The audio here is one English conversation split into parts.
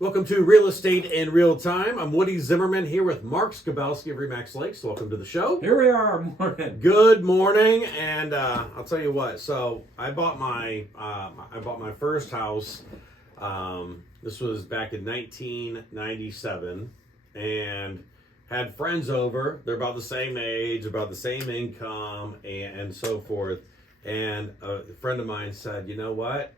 Welcome to Real Estate in Real Time. I'm Woody Zimmerman here with Mark Skabelski of Remax Lakes. Welcome to the show. Here we are, morning. Good morning, and I'll tell you what. So I bought my first house. This was back in 1997, and had friends over. They're about the same age, about the same income, and so forth. And a friend of mine said, "You know what?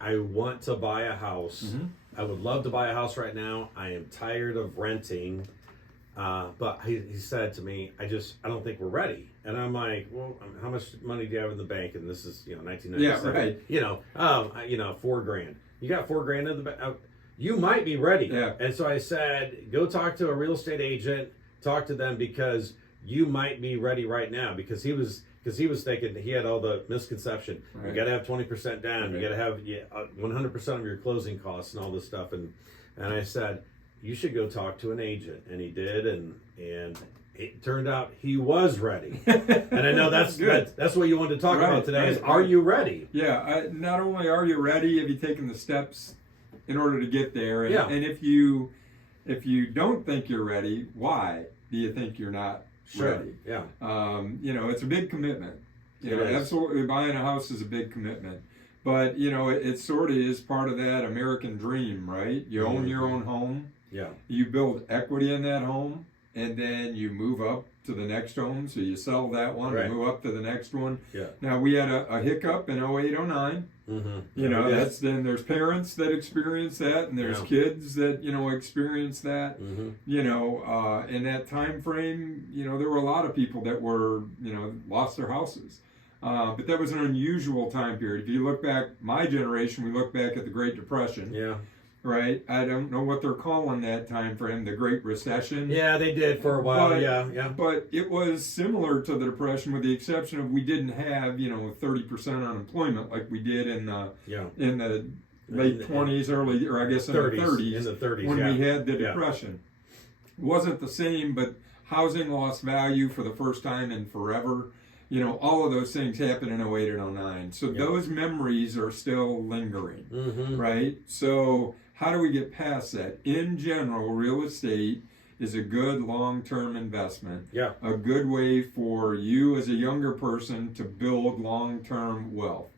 I want to buy a house. Mm-hmm. I would love to buy a house right now. I am tired of renting." But he said to me, I don't think we're ready. And I'm like, well, how much money do you have in the bank? And this is, 1997. Yeah, right. $4,000. You got $4,000 in the bank. You might be ready. Yeah. And so I said, go talk to a real estate agent, talk to them, because you might be ready right now. Because he was thinking, he had all the misconception. Right. You got to have 20% down. Right. You got to have 100% of your closing costs and all this stuff. And I said, you should go talk to an agent. And he did. And it turned out he was ready. And I know that's good. That's what you wanted to talk about today. Is are you ready? Yeah. Not only are you ready, have you taken the steps in order to get there? And, yeah. And if you don't think you're ready, why do you think you're not ready? Yeah. It's a big commitment. Absolutely, buying a house is a big commitment. But it sort of is part of that American dream, right? You own your own home. Yeah. You build equity in that home, and then you move up to the next home. So you sell that one, right, and move up to the next one. Yeah. Now we had a hiccup in 08, 09. Mm-hmm. Then there's parents that experience that, and there's kids that experience that. Mm-hmm. In that time frame, there were a lot of people that were lost their houses. But that was an unusual time period. If you look back, my generation, we look back at the Great Depression. Yeah. Right? I don't know what they're calling that time frame, the Great Recession. Yeah, they did for a while. Yeah. But it was similar to the Depression, with the exception of we didn't have 30% unemployment like we did in the late 20s, early, or I guess in the 30s when we had the Depression. It wasn't the same, but housing lost value for the first time in forever. All of those things happened in 08 and 09. So those memories are still lingering, right? So how do we get past that? In general, real estate is a good long-term investment. Yeah. A good way for you as a younger person to build long-term wealth.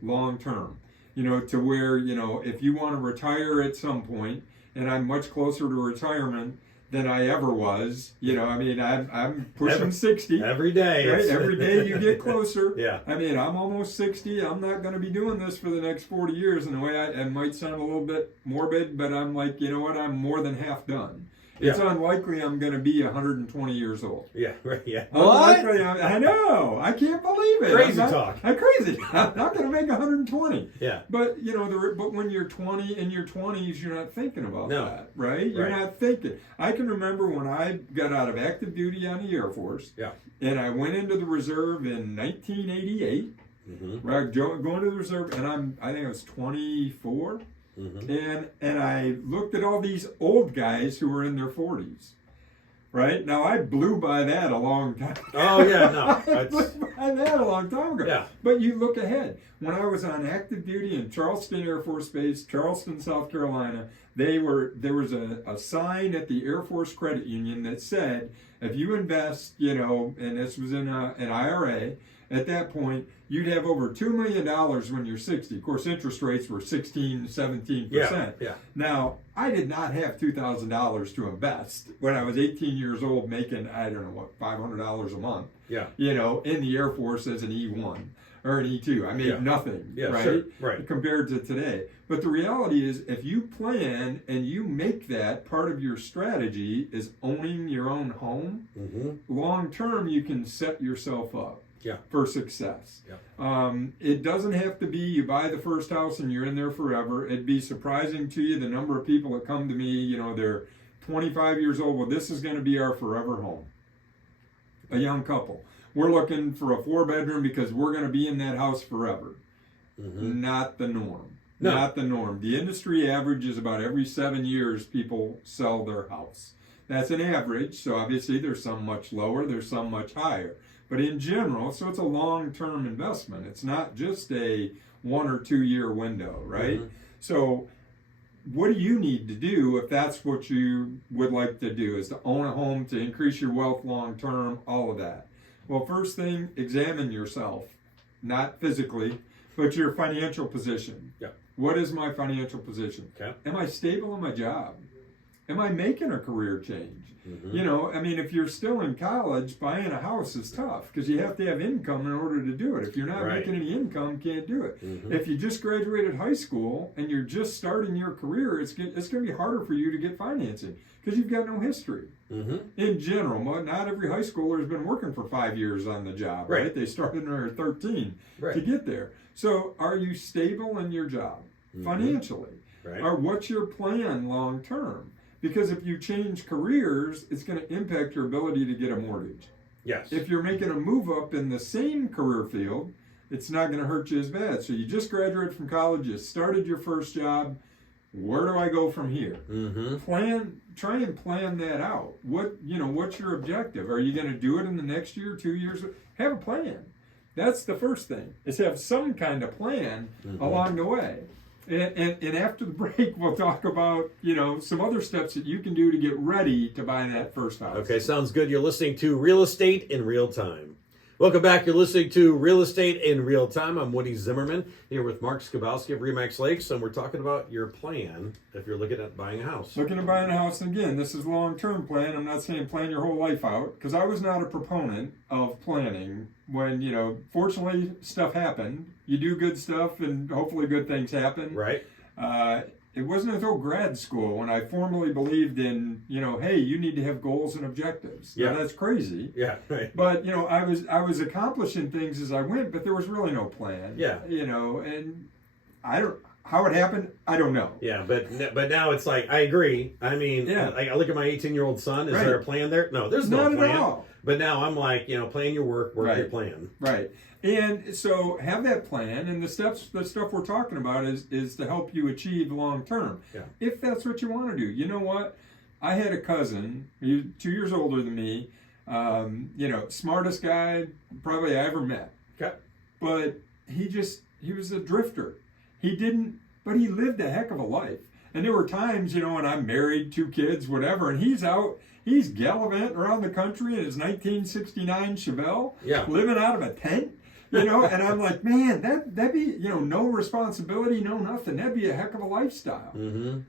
Long-term. To where, if you want to retire at some point, and I'm much closer to retirement than I ever was. I'm pushing 60. Every day. Right? Every day you get closer. Yeah. I'm almost 60. I'm not going to be doing this for the next 40 years. In a way, it might sound a little bit morbid, but I'm like, you know what? I'm more than half done. It's unlikely I'm going to be 120 years old. Yeah, right, yeah. What? I know. I can't believe it. Crazy talk. I'm crazy. I'm not going to make 120. Yeah. But, but when you're 20, in your 20s, you're not thinking about that, right? You're not thinking. I can remember when I got out of active duty on the Air Force. Yeah. And I went into the reserve in 1988. Right, going to the reserve, and I think I was 24. And I looked at all these old guys who were in their 40s. Right? Now, I blew by that a long time ago. Oh, yeah, no. I blew by that a long time ago. Yeah. But you look ahead. When I was on active duty in Charleston Air Force Base, Charleston, South Carolina, there was a sign at the Air Force Credit Union that said, if you invest, and this was in an IRA, at that point, you'd have over $2 million when you're 60. Of course, interest rates were 16, 17%. Yeah. Now, I did not have $2,000 to invest when I was 18 years old, making, $500 a month. Yeah. In the Air Force as an E1 or an E2. I made nothing, right? Sure. Right. Compared to today. But the reality is, if you plan and you make that part of your strategy is owning your own home, long term, you can set yourself up. For success. It doesn't have to be you buy the first house and you're in there forever. It'd be surprising to you the number of people that come to me, they're 25 years old. Well, this is going to be our forever home. A young couple. We're looking for a 4-bedroom because we're going to be in that house forever. Not the norm. No. Not the norm. The industry average is about every 7 years people sell their house. That's an average, so obviously there's some much lower, there's some much higher. But in general, so it's a long-term investment. It's not just a 1 or 2 year window, right? So what do you need to do if that's what you would like to do, is to own a home, to increase your wealth long term, all of that? Well, first thing, examine yourself, not physically, but your financial position. Yeah. What is my financial position? Okay. Am I stable in my job? Am I making a career change? Mm-hmm. You know, I mean, if you're still in college, buying a house is tough because you have to have income in order to do it. If you're not Right. making any income, can't do it. Mm-hmm. If you just graduated high school and you're just starting your career, it's going to be harder for you to get financing because you've got no history. Mm-hmm. In general, not every high schooler has been working for 5 years on the job, right? Right. They started when they were 13 Right. to get there. So are you stable in your job financially? Right. Or what's your plan long term? Because if you change careers, it's going to impact your ability to get a mortgage. Yes. If you're making a move up in the same career field, it's not going to hurt you as bad. So you just graduated from college, you started your first job. Where do I go from here? Mm-hmm. Try and plan that out. What's your objective? Are you going to do it in the next year, 2 years? Have a plan. That's the first thing, is have some kind of plan along the way. And after the break, we'll talk about, some other steps that you can do to get ready to buy that first house. Okay, sounds good. You're listening to Real Estate in Real Time. Welcome back. You're listening to Real Estate in Real Time. I'm Woody Zimmerman here with Mark Skabowski of Remax Lakes, and we're talking about your plan if you're looking at buying a house. Looking at buying a house, and again, this is a long-term plan. I'm not saying plan your whole life out, because I was not a proponent of planning when, fortunately, stuff happened. You do good stuff, and hopefully good things happen. Right. It wasn't until grad school when I formally believed in, hey, you need to have goals and objectives. Yeah. Now, that's crazy. Yeah, right. But, I was accomplishing things as I went, but there was really no plan. Yeah. And how it happened, I don't know. Yeah, but now it's like, I agree. I mean, Yeah. like, I look at my 18-year-old son. Is Right. there a plan there? No, there's no Not plan. at all. But now I'm like, plan your work Right. your plan. Right. And so have that plan, and the stuff we're talking about is to help you achieve long term. Yeah. If that's what you want to do. You know what? I had a cousin, he's 2 years older than me, smartest guy probably I ever met. Okay. But he was a drifter. But he lived a heck of a life. And there were times, when I'm married, 2 kids, whatever, and he's gallivanting around the country in his 1969 Chevelle, Yeah. living out of a tent, and I'm like, man, that'd be, no responsibility, no nothing. That'd be a heck of a lifestyle. Mm-hmm.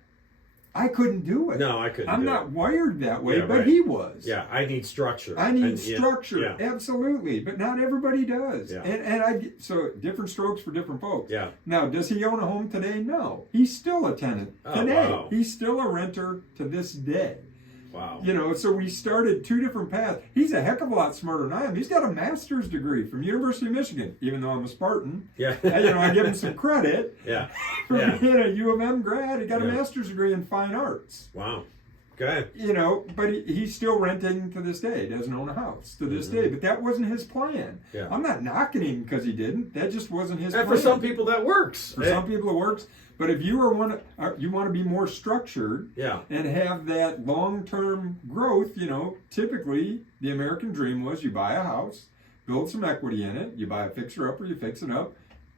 I couldn't do it. No, I couldn't. I'm not wired that way, Yeah, but right. he was. Yeah, I need structure. I need And, structure, Yeah. absolutely, but not everybody does. Yeah. So different strokes for different folks. Yeah. Now, does he own a home today? No, he's still a tenant today. Wow. He's still a renter to this day. Wow. So we started 2 different paths. He's a heck of a lot smarter than I am. He's got a master's degree from University of Michigan, even though I'm a Spartan. Yeah. I give him some credit. Yeah. For Yeah. being a U of M grad. He got a Yeah. master's degree in fine arts. Wow. Okay. But he's still renting to this day. He doesn't own a house to this day. But that wasn't his plan. Yeah. I'm not knocking him because he didn't. That just wasn't his And plan. for some people that works. For some people it works. But if you you want to be more structured Yeah. and have that long-term growth, typically the American dream was you buy a house, build some equity in it, you buy a fixer-upper, you fix it up,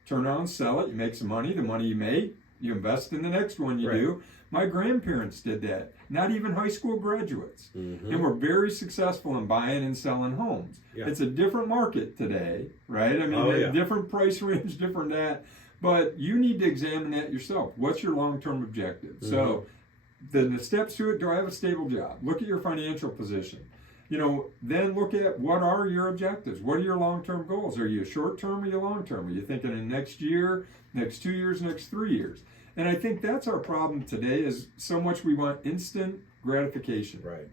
turn around, sell it, you make some money. The money you make, you invest in the next one you Right. do. My grandparents did that, not even high school graduates, and were very successful in buying and selling homes. Yeah. It's a different market today, right? I mean, yeah. different price range, different that. But you need to examine that yourself. What's your long-term objective? So the steps to it, do I have a stable job? Look at your financial position. Then look at what are your objectives? What are your long-term goals? Are you short-term or are you long-term? Are you thinking in next year, next 2 years, next 3 years? And I think that's our problem today is so much we want instant gratification. Right.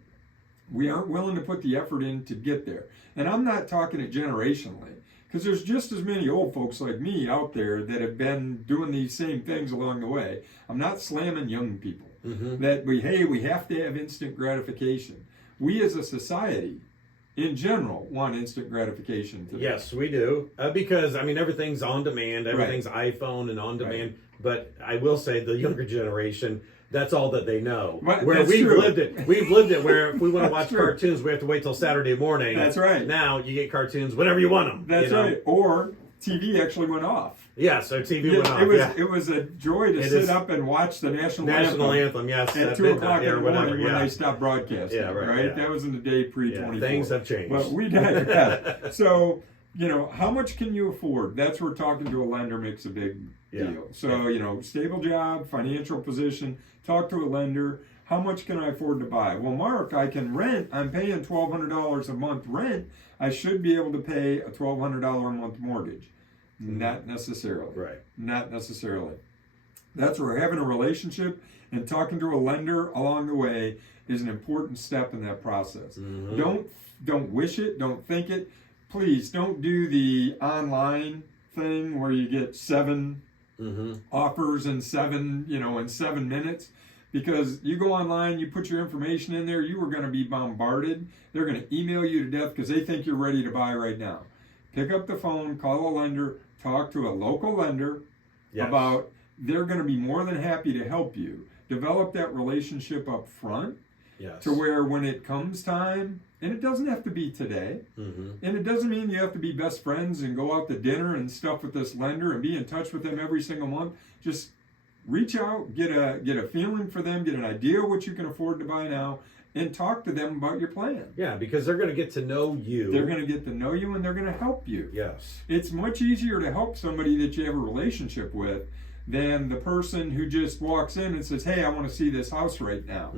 We aren't willing to put the effort in to get there. And I'm not talking it generationally. Because there's just as many old folks like me out there that have been doing these same things along the way. I'm not slamming young people. That we have to have instant gratification. We as a society, in general, want instant gratification today. Yes, we do. Because, everything's on demand. Everything's iPhone and on demand. Right. But I will say the younger generation, that's all that they know. Right, where that's we've true. lived it. We've lived it where if we want to watch true. cartoons, we have to wait till Saturday morning. That's right. Now you get cartoons whenever you want them. That's right. Or TV actually went off. Yeah, so TV went off. It was a joy to sit up and watch the national anthem. Yes, at 2 o'clock in the morning when they stopped broadcasting. Yeah, right. Yeah. That was in the day pre-24. Things have changed. But we digress. So, how much can you afford? That's where talking to a lender makes a big deal. So, stable job, financial position, talk to a lender. How much can I afford to buy? Well, Mark, I can rent. I'm paying $1,200 a month rent. I should be able to pay a $1,200 a month mortgage. Not necessarily. Right. Not necessarily. That's where having a relationship and talking to a lender along the way is an important step in that process. Mm-hmm. Don't wish it. Don't think it. Please don't do the online thing where you get 7 offers in 7 minutes. Because you go online, you put your information in there, you are going to be bombarded. They're going to email you to death because they think you're ready to buy right now. Pick up the phone, call a lender, talk to a local lender about, they're going to be more than happy to help you. Develop that relationship up front to where when it comes time, and it doesn't have to be today, and it doesn't mean you have to be best friends and go out to dinner and stuff with this lender and be in touch with them every single month. Just reach out, get a feeling for them, get an idea of what you can afford to buy now, and talk to them about your plan. Yeah, because they're going to get to know you. They're going to get to know you, and they're going to help you. Yes. It's much easier to help somebody that you have a relationship with than the person who just walks in and says, hey, I want to see this house right now.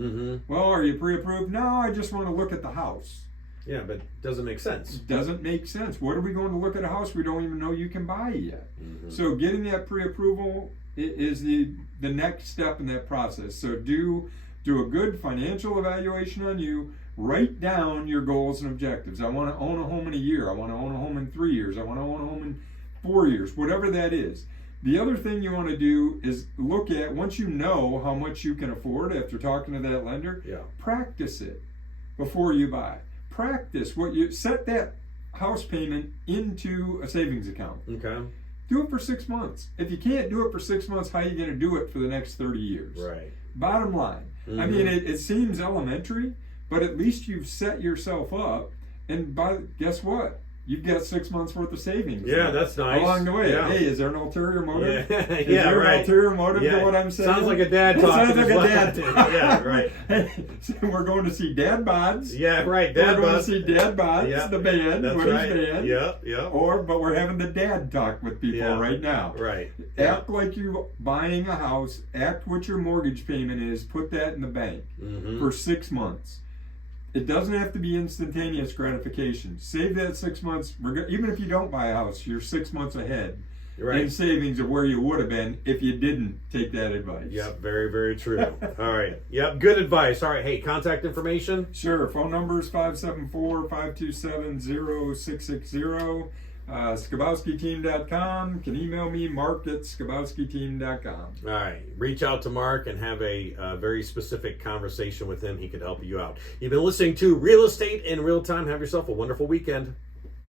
Well, are you pre-approved? No, I just want to look at the house. Yeah, but it doesn't make sense. Doesn't make sense. What are we going to look at a house we don't even know you can buy yet? So getting that pre-approval is the next step in that process. So do a good financial evaluation on you. Write down your goals and objectives. I want to own a home in a year. I want to own a home in 3 years. I want to own a home in 4 years, whatever that is. The other thing you want to do is look at, once you know how much you can afford after talking to that lender, practice it before you buy. Practice set that house payment into a savings account. Okay. Do it for 6 months. If you can't do it for 6 months, how are you going to do it for the next 30 years? Right. Bottom line. I mean, it seems elementary, but at least you've set yourself up. And guess what? You've got 6 months worth of savings. Yeah, that's nice. Along the way. Yeah. Hey, is there an ulterior motive? Yeah, is there an ulterior motive to what I'm saying? Sounds like a dad talk. Sounds like a dad talk. Yeah, right. Hey, so we're going to see Dad Bods. Yeah, right. Dad Bods. We're going to see Dad Bods, the band, that's Woody's right. band. Yeah. But we're having the dad talk with people right now. Right. Act like you're buying a house. Act what your mortgage payment is. Put that in the bank for 6 months. It doesn't have to be instantaneous gratification. Save that 6 months. Even if you don't buy a house, you're 6 months ahead in savings of where you would have been if you didn't take that advice. Yep, very, very true. All right. Yep, good advice. All right. Hey, contact information? Sure. Phone number is 574-527-0660. SkabowskiTeam.com. Can email me, mark@SkabowskiTeam.com. All right. Reach out to Mark and have a very specific conversation with him. He could help you out. You've been listening to Real Estate in Real Time. Have yourself a wonderful weekend.